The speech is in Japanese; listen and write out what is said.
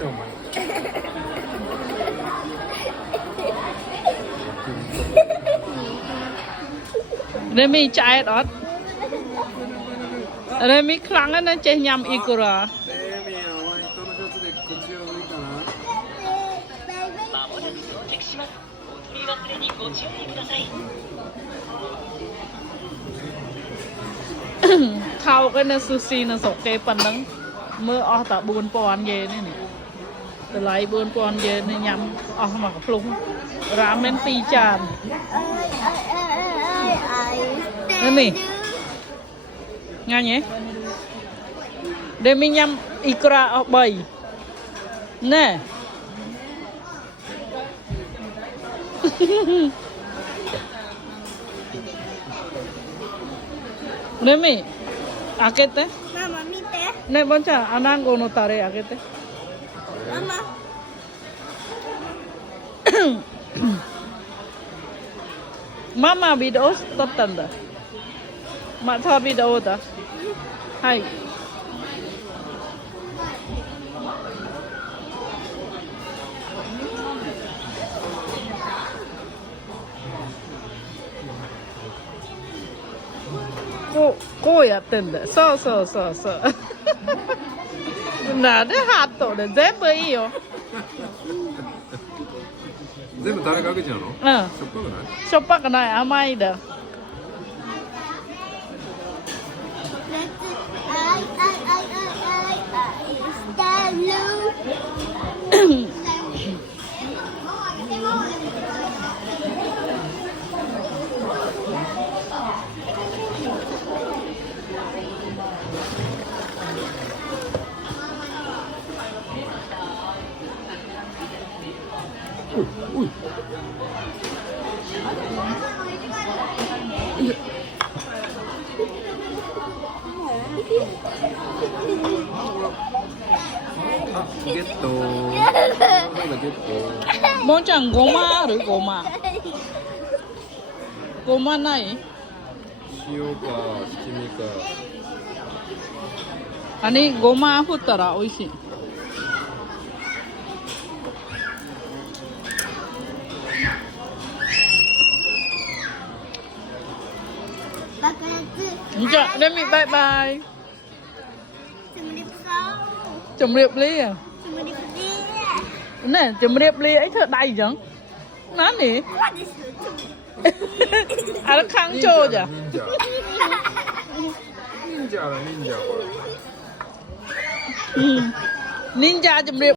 お前เรมีใจอดเรมีครั้งนั้นจะยำอีกเหรอレミお前人のシャツで口を拭いたなまもなく到着しますお取り忘れにご注意ください thao cái này sushi nó sọc cái phần nắng mưa ở tại buôn pòn về này từ lại buôn pòn về này nhắm ở mà plung ramen pi chan đây mi nghe nhé đây mi nhắm ikra ở bầy nè đây mi akete Mama, mite. ne boncha anango no tare akete Mama. mama video stop tanda ma tha video ta haiこうやってんだよそうそうそうそうなんでハットで全部いいよ全部誰かけちゃうのうんしょっぱくないしょっぱくない甘いだ おいあ、ゲットまだゲットもんちゃんごまあるごまごまない塩か七味かอันนี้ごま振ったら美味しいじゃあレミバイバイជំរាបលាណែជំរាបលាអីធ្វើដៃចឹងណានេះអារខាងចូលចា忍者忍者だ忍者ニンジャជំរាប